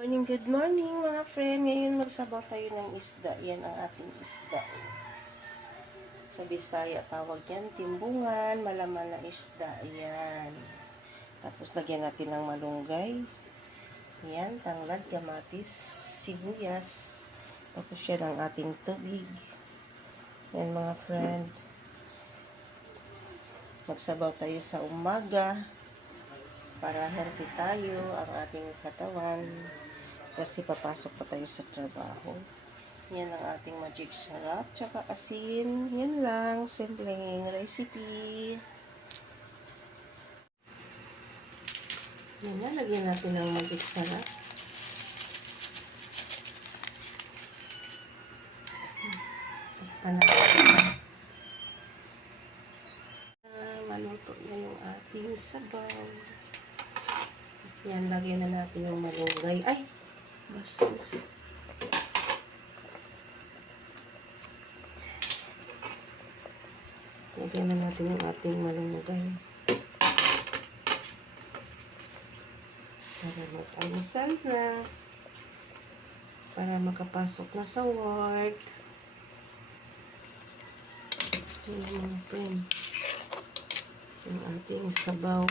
Good morning mga friend. Ngayon magsabaw tayo ng isda. Yan ang ating isda. Sa Bisaya tawag yan, timbungan, malaman na isda. Yan. Tapos lagyan natin ng malunggay. Yan, tanglad, kamatis, sibuyas. Tapos yan ang ating tubig. Yan mga friend. Magsabaw tayo sa umaga para healthy tayo ang ating katawan. Kasi papasok pa tayo sa trabaho. Yan ang ating magic sarap. Tsaka asin. Yan lang. Simpleng recipe. Yan na. Lagyan natin ng magic sarap. Maluto na yung ating sabaw. Yan. Lagyan na natin yung malunggay. Ay! Bastos. Lagyan na natin yung ating malunggay. Para mag-almusal na. Para makapasok na sa work. Yan mga friend. Yung ating sabaw.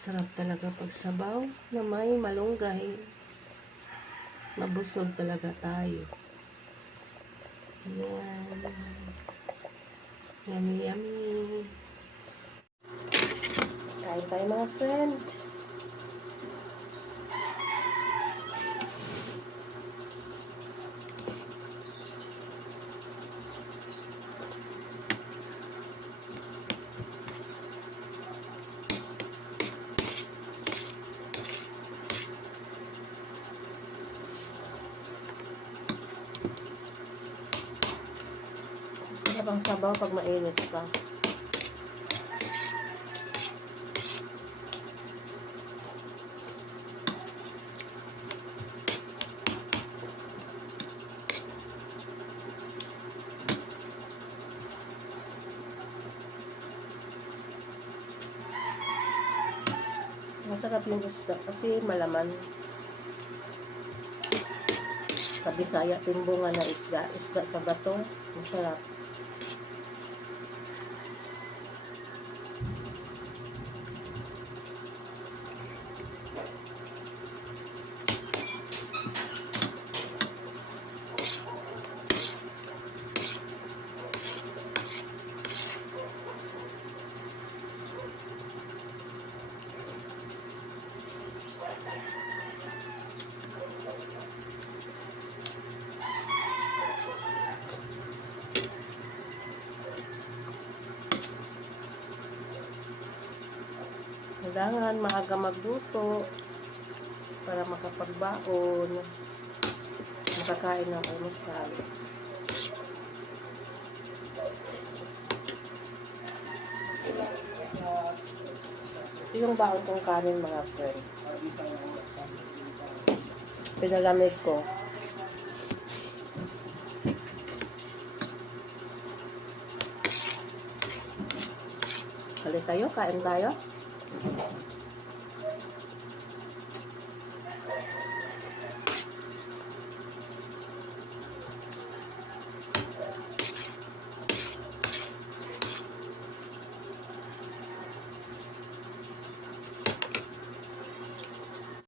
Sarap talaga pag sabaw na may malunggay. Mabusog talaga tayo. Yan. Yummy, yummy. Kain tayo mga friend. Sarap ang sabaw pag mainit pa. Masarap yung isda kasi malaman. Sa Bisaya, timbungan na isda. Isda sa bato. Masarap. Kailangan maaga magluto para makapagbaon, makakain ng almusal. Ito yung baon kong kanin mga friend. Pinalamig ko. Hali tayo, kain tayo.